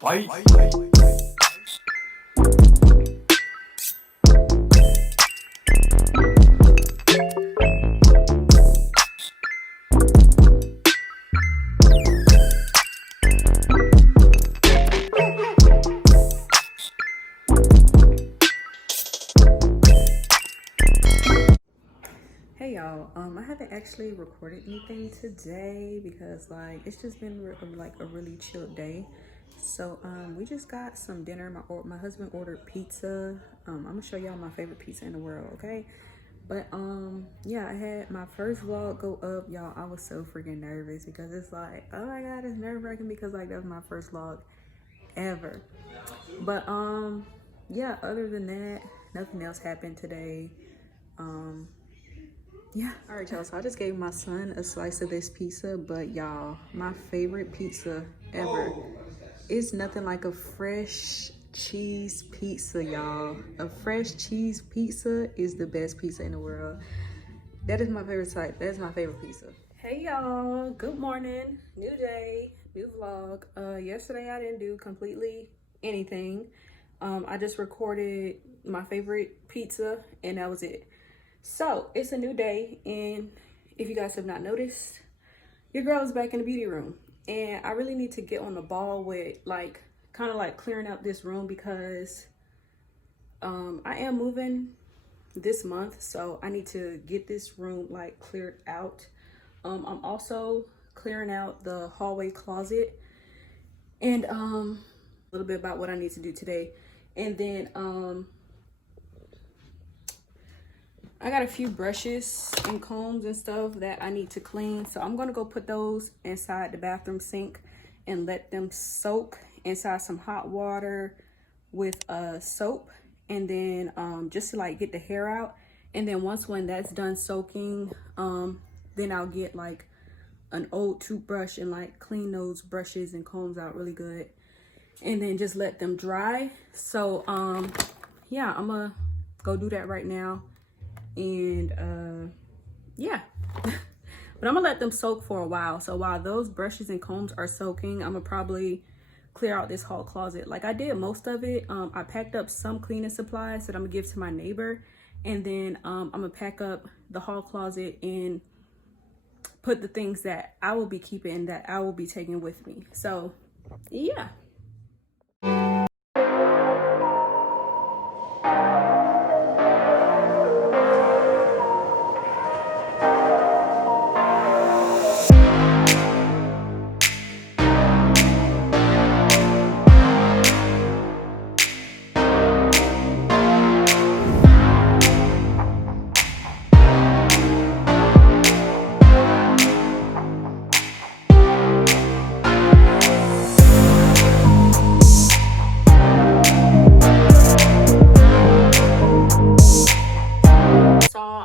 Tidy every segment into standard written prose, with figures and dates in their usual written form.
Fight. Hey y'all, I haven't actually recorded anything today because like it's just been like a really chill day. So we just got some dinner. My husband ordered pizza. I'm gonna show y'all my favorite pizza in the world, okay? But yeah, I had my first vlog go up, y'all. I was so freaking nervous because it's like, oh my god, it's nerve-wracking because like that was my first vlog ever. But yeah, other than that, nothing else happened today. Yeah, all right y'all, so I just gave my son a slice of this pizza, but y'all, my favorite pizza ever is nothing like a fresh cheese pizza, y'all. A fresh cheese pizza is the best pizza in the world. That is my favorite type. That is my favorite pizza. Hey y'all, good morning, new day, new vlog. Yesterday I didn't do completely anything. I just recorded my favorite pizza and that was it. So it's a new day, and if you guys have not noticed, your girl is back in the beauty room, and I really need to get on the ball with like kind of like clearing out this room because I am moving this month, so I need to get this room like cleared out. I'm also clearing out the hallway closet, and a little bit about what I need to do today, and then I got a few brushes and combs and stuff that I need to clean. So I'm gonna go put those inside the bathroom sink and let them soak inside some hot water with soap. And then just to like get the hair out. And then when that's done soaking, then I'll get like an old toothbrush and like clean those brushes and combs out really good. And then just let them dry. So yeah, I'm gonna go do that right now. And yeah, but I'm gonna let them soak for a while. So while those brushes and combs are soaking, I'm gonna probably clear out this hall closet. Like I did most of it. I packed up some cleaning supplies that I'm gonna give to my neighbor, and then I'm gonna pack up the hall closet and put the things that I will be keeping, that I will be taking with me. So yeah.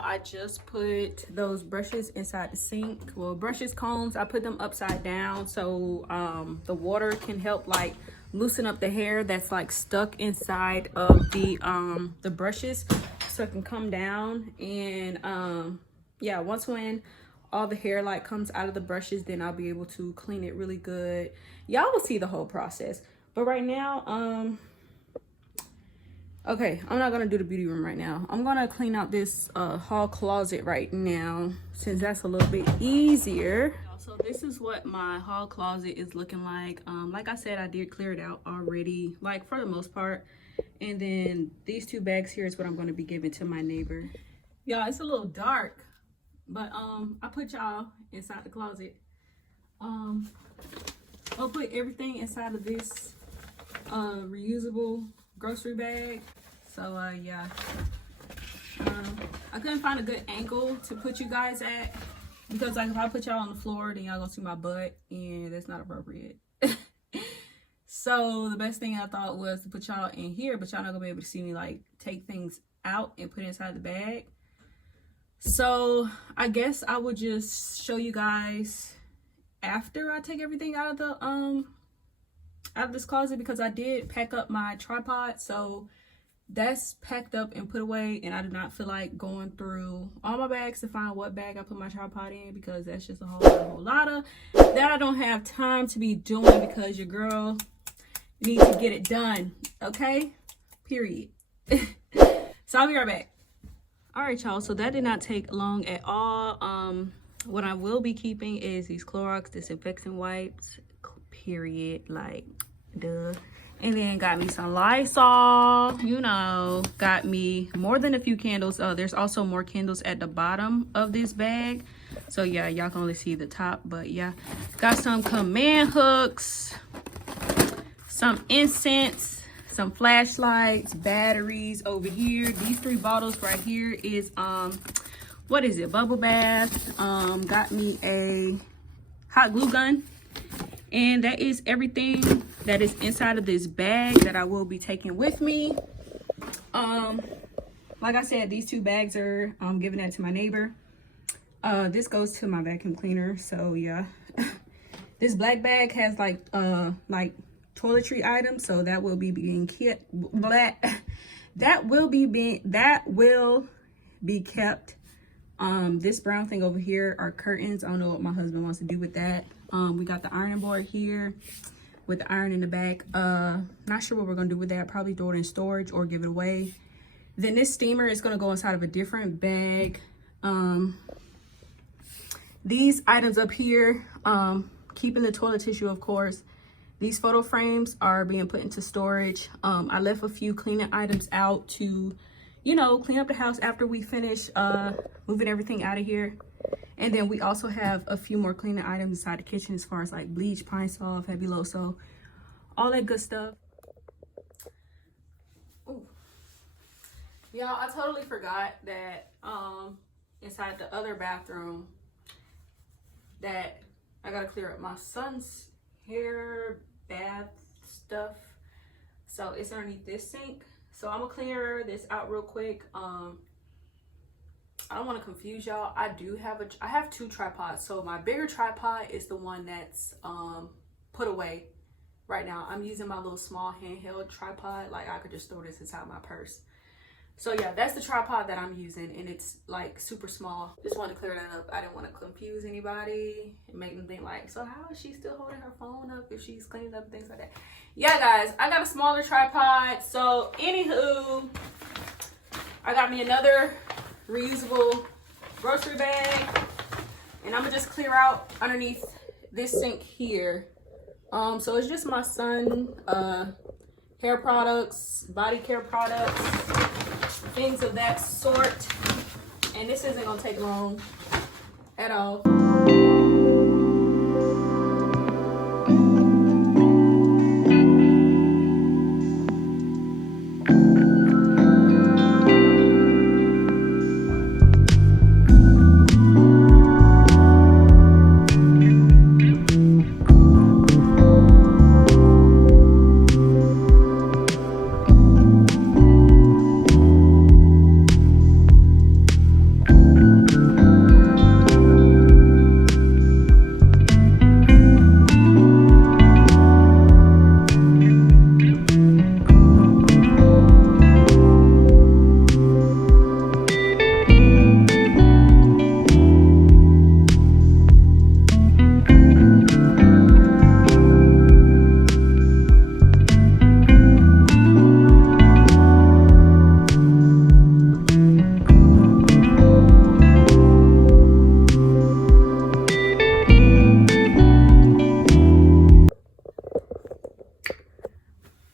I just put those brushes inside the sink. Well, brushes, combs, I put them upside down so the water can help like loosen up the hair that's like stuck inside of the brushes, so it can come down. And yeah, when all the hair like comes out of the brushes, then I'll be able to clean it really good. Y'all will see the whole process, but right now okay, I'm not gonna do the beauty room right now. I'm gonna clean out this hall closet right now, since that's a little bit easier. So this is what my hall closet is looking like. Like I said, I did clear it out already, like for the most part. And then these two bags here is what I'm gonna be giving to my neighbor. Y'all, it's a little dark, but I put y'all inside the closet. I'll put everything inside of this reusable grocery bag. So yeah, I couldn't find a good angle to put you guys at, because like if I put y'all on the floor, then y'all gonna see my butt, and that's not appropriate. So the best thing I thought was to put y'all in here, but y'all not gonna be able to see me like take things out and put it inside the bag. So I guess I would just show you guys after I take everything out of the out of this closet, because I did pack up my tripod, so that's packed up and put away, and I do not feel like going through all my bags to find what bag I put my tripod in, because that's just a whole lot of that I don't have time to be doing, because your girl need to get it done, okay? Period. So I'll be right back. All right, y'all, so that did not take long at all. What I will be keeping is these Clorox disinfectant wipes, period, like, duh. And then got me some Lysol, you know, got me more than a few candles. There's also more candles at the bottom of this bag. So yeah, y'all can only see the top, but yeah. Got some command hooks, some incense, some flashlights, batteries over here. These 3 bottles right here is, what is it, bubble bath. Got me a hot glue gun. And that is everything that is inside of this bag that I will be taking with me. Like I said, these 2 bags are giving that to my neighbor. This goes to my vacuum cleaner, so yeah. This black bag has like toiletry items, so that will be being kept. That will be kept. This brown thing over here are curtains. I don't know what my husband wants to do with that. We got the ironing board here with the iron in the back. Not sure what we're gonna do with that. Probably throw it in storage or give it away. Then this steamer is gonna go inside of a different bag. These items up here, keeping the toilet tissue, of course. These photo frames are being put into storage. I left a few cleaning items out to, you know, clean up the house after we finish moving everything out of here. And then we also have a few more cleaning items inside the kitchen as far as like bleach, Pine Sol, Fabuloso, all that good stuff. Ooh. Y'all, I totally forgot that inside the other bathroom that I gotta clear up my son's hair bath stuff. So it's underneath this sink. So I'm gonna clear this out real quick. I don't want to confuse y'all. I have 2 tripods. So my bigger tripod is the one that's put away right now. I'm using my little small handheld tripod. Like I could just throw this inside my purse. So yeah, that's the tripod that I'm using, and it's like super small. Just wanted to clear that up. I didn't want to confuse anybody and make them think like, so how is she still holding her phone up if she's cleaning up, things like that. Yeah guys, I got a smaller tripod. So anywho, I got me another reusable grocery bag, and I'm gonna just clear out underneath this sink here. So it's just my son hair products, body care products, things of that sort, and this isn't gonna take long at all.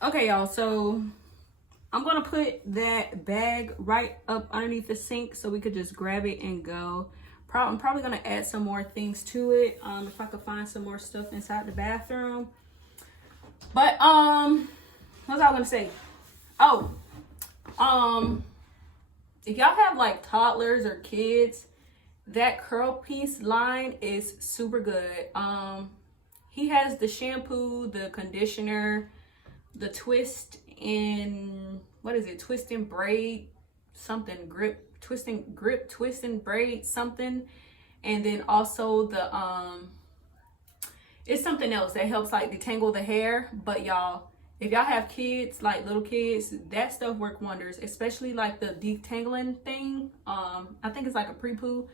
Okay, y'all, so I'm gonna put that bag right up underneath the sink so we could just grab it and go. I'm probably gonna add some more things to it if I could find some more stuff inside the bathroom. But what was I gonna say? Oh, if y'all have like toddlers or kids, that curl piece line is super good. He has the shampoo, the conditioner, the twist in, what is it, twist and braid something, twist and braid something, and then also the it's something else that helps like detangle the hair. But y'all, if y'all have kids, like little kids, that stuff work wonders, especially like the detangling thing. I think it's like a pre-poo.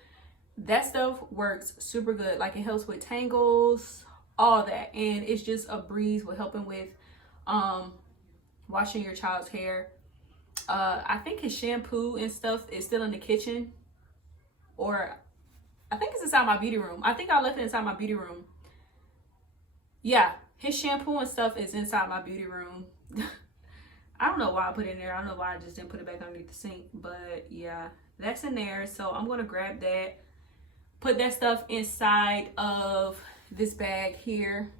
That stuff works super good. Like it helps with tangles, all that, and it's just a breeze with helping with washing your child's hair. I think his shampoo and stuff is still in the kitchen, or I think it's inside my beauty room. I think I left it inside my beauty room. Yeah, his shampoo and stuff is inside my beauty room. I don't know why I put it in there. I don't know why I just didn't put it back underneath the sink, but yeah, that's in there. So I'm gonna grab that, put that stuff inside of this bag here.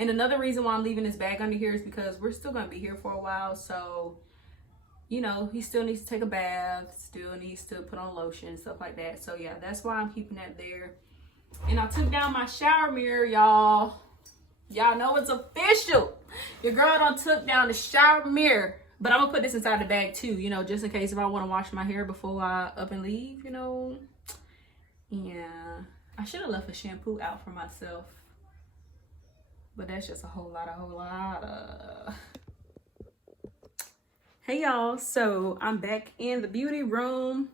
And another reason why I'm leaving this bag under here is because we're still gonna be here for a while. So, you know, he still needs to take a bath, still needs to put on lotion, stuff like that. So yeah, that's why I'm keeping that there. And I took down my shower mirror, y'all. Y'all know it's official. Your girl done took down the shower mirror. But I'm gonna put this inside the bag too, you know, just in case if I want to wash my hair before I up and leave, you know. Yeah, I should have left a shampoo out for myself. But that's just a whole lot of. Hey y'all, so I'm back in the beauty room.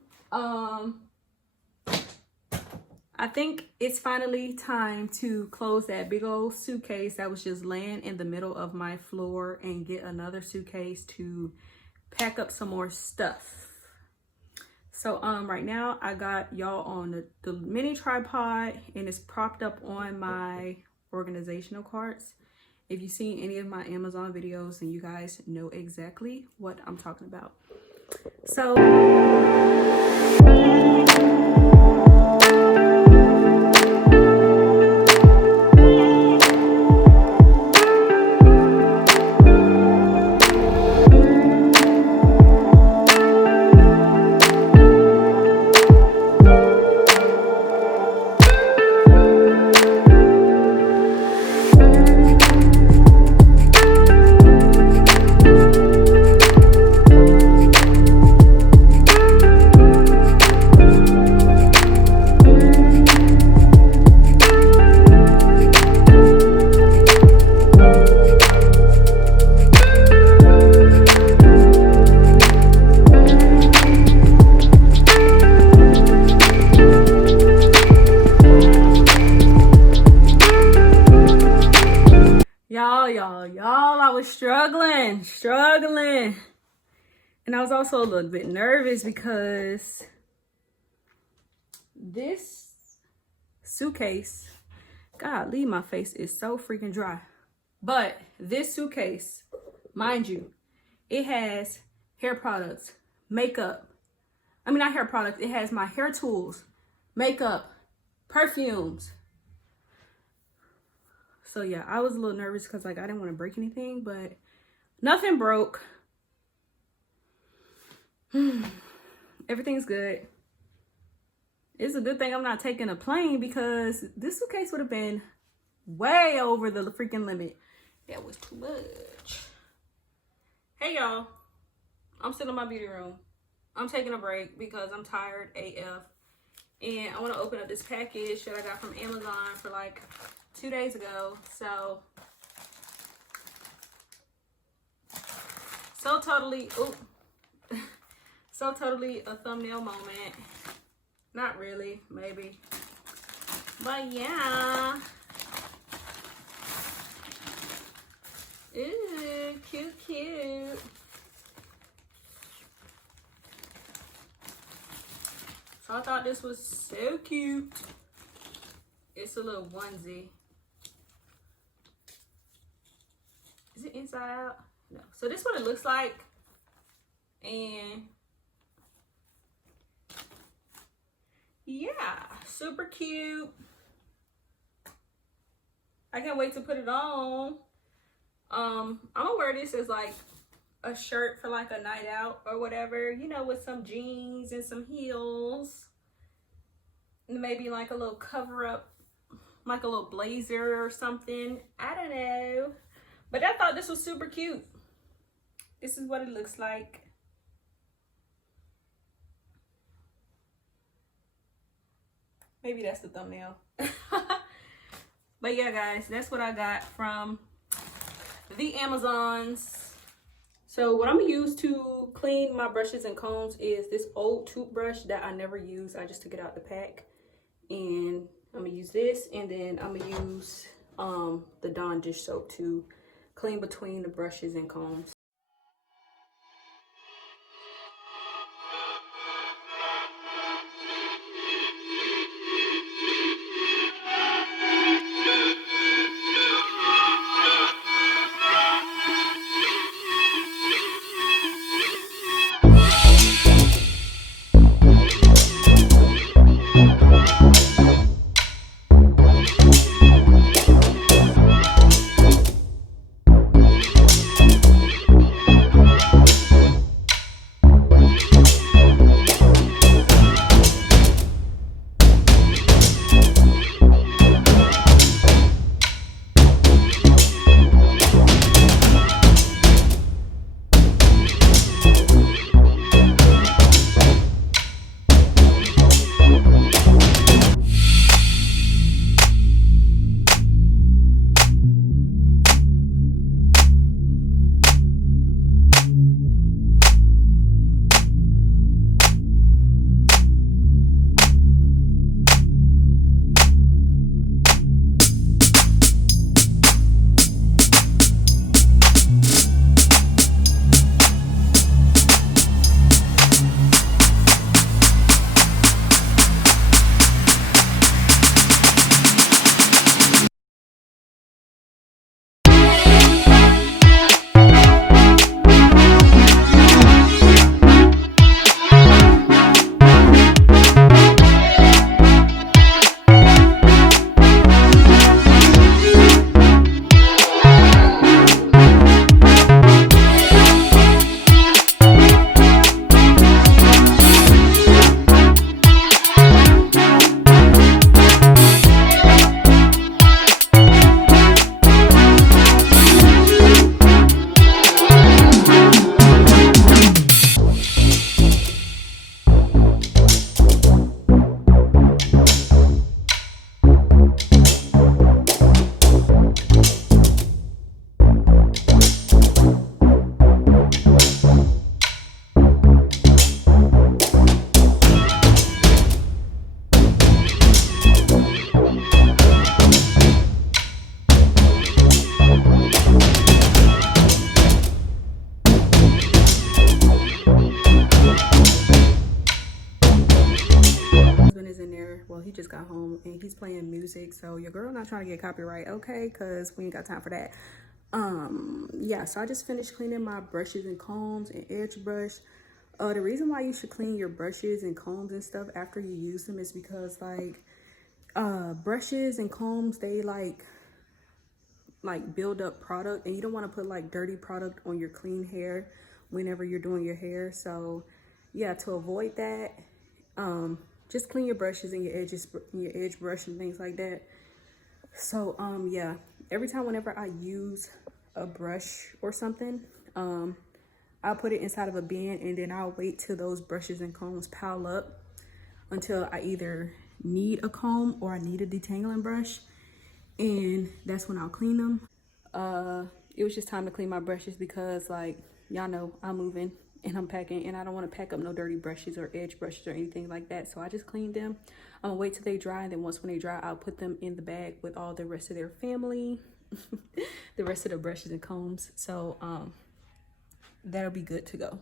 I think it's finally time to close that big old suitcase that was just laying in the middle of my floor and get another suitcase to pack up some more stuff. So right now I got y'all on the mini tripod, and it's propped up on my organizational carts. If you've seen any of my Amazon videos, then you guys know exactly what I'm talking about. So y'all, I was struggling. And I was also a little bit nervous because this suitcase, golly, my face is so freaking dry. But this suitcase, mind you, it has hair products, makeup. I mean, not hair products, it has my hair tools, makeup, perfumes. So yeah, I was a little nervous because like I didn't want to break anything, but nothing broke. Everything's good. It's a good thing I'm not taking a plane because this suitcase would have been way over the freaking limit. That was too much. Hey y'all, I'm still in my beauty room. I'm taking a break because I'm tired AF. And I want to open up this package that I got from Amazon for like 2 days ago. So totally, so totally a thumbnail moment. Not really, maybe. But yeah. Ooh, cute. So I thought this was so cute. It's a little onesie. Is it inside out? No. So this is what it looks like. And yeah, super cute. I can't wait to put it on. I'm gonna wear this as like a shirt for like a night out or whatever, you know, with some jeans and some heels. And maybe like a little cover up, like a little blazer or something. I don't know. But I thought this was super cute. This is what it looks like. Maybe that's the thumbnail. But yeah, guys, that's what I got from the Amazons. So what I'm gonna use to clean my brushes and combs is this old toothbrush that I never use. I just took it out the pack. And I'm gonna use this, and then I'm gonna use the Dawn dish soap to clean between the brushes and combs. Well, he just got home and he's playing music, so your girl not trying to get copyright, okay, because we ain't got time for that. Yeah, so I just finished cleaning my brushes and combs and edge brush. The reason why you should clean your brushes and combs and stuff after you use them is because like brushes and combs, they like build up product, and you don't want to put like dirty product on your clean hair whenever you're doing your hair. So yeah, to avoid that, just clean your brushes and your edges, your edge brush and things like that. So yeah, every time whenever I use a brush or something, I'll put it inside of a bin, and then I'll wait till those brushes and combs pile up until I either need a comb or I need a detangling brush, and that's when I'll clean them. It was just time to clean my brushes because, like, y'all know I'm moving and I'm packing, and I don't want to pack up no dirty brushes or edge brushes or anything like that. So I just cleaned them. I'm gonna wait till they dry, and then when they dry, I'll put them in the bag with all the rest of their family, the rest of the brushes and combs. So that'll be good to go.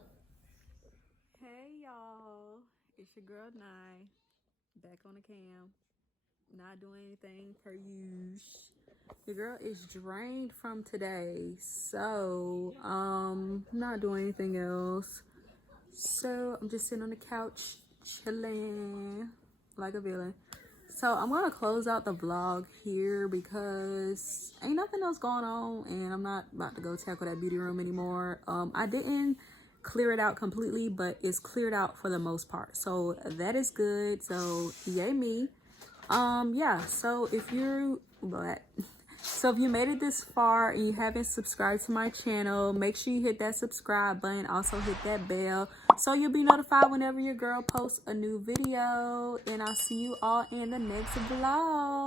Hey y'all, it's your girl NAII, back on the cam, not doing anything per usual. Your girl is drained from today, so not doing anything else. So I'm just sitting on the couch chilling like a villain. So I'm gonna close out the vlog here because ain't nothing else going on, and I'm not about to go tackle that beauty room anymore. I didn't clear it out completely, but it's cleared out for the most part, so that is good. So yay me. Yeah, so if you made it this far and you haven't subscribed to my channel, make sure you hit that subscribe button. Also hit that bell so you'll be notified whenever your girl posts a new video. And I'll see you all in the next vlog.